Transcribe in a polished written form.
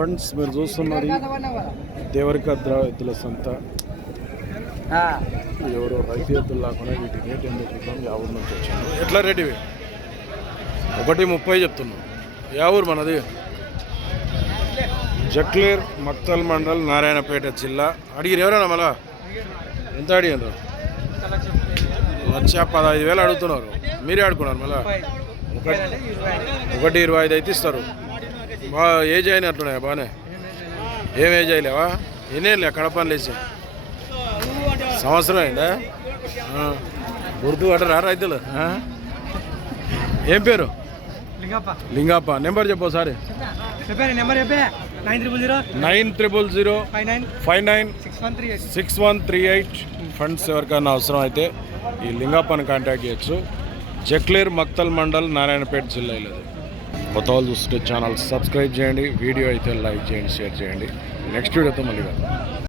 Friends మీరు చూస్తున్నది దేవరికద్ర ఎద్దుల సంత. ఎవరో రైతు ఎద్దులు లేకుండా వీటి రేట్ ఎంత చూద్దాం. యా ఊరు నుంచి వచ్చాను. ఎట్లా రేట్ ఇవి? 1:30 చెప్తున్నాం. యా ఊరు మనది? జక్లేర్, మక్తల్ మండల్, నారాయణపేట జిల్లా. అడిగిరు ఎవరైనా మళ్ళా? ఎంత అడిగారు? 1,15,000 అడుగుతున్నారు. మీరే ఆడుకున్నారు మళ్ళా? 1,25,000 అయితే ఇస్తారు. బాగా ఏజ్ అయినట్టున్నాయా? బాగానే ఏం ఏజ్ అయ్యలేవా? ఎన్నేళ్ళే కడపని లేచి? సంవత్సరం అయిందా? గుర్తు పడరా రైతులు? ఏం పేరు? లింగప్ప. నెంబర్ చెప్పు ఒకసారి. 900596138. ఫండ్స్ ఎవరికైనా అవసరం అయితే ఈ లింగప్పని కాంటాక్ట్ చేయొచ్చు. జక్లేర్, మక్తల్ మండల్, నారాయణపేట జిల్లా. లేదు కొత్త వాళ్ళు చూస్తుంటే ఛానల్ సబ్స్క్రైబ్ చేయండి. వీడియో అయితే లైక్ చేయండి, షేర్ చేయండి. నెక్స్ట్ వీడియోతో మళ్ళీ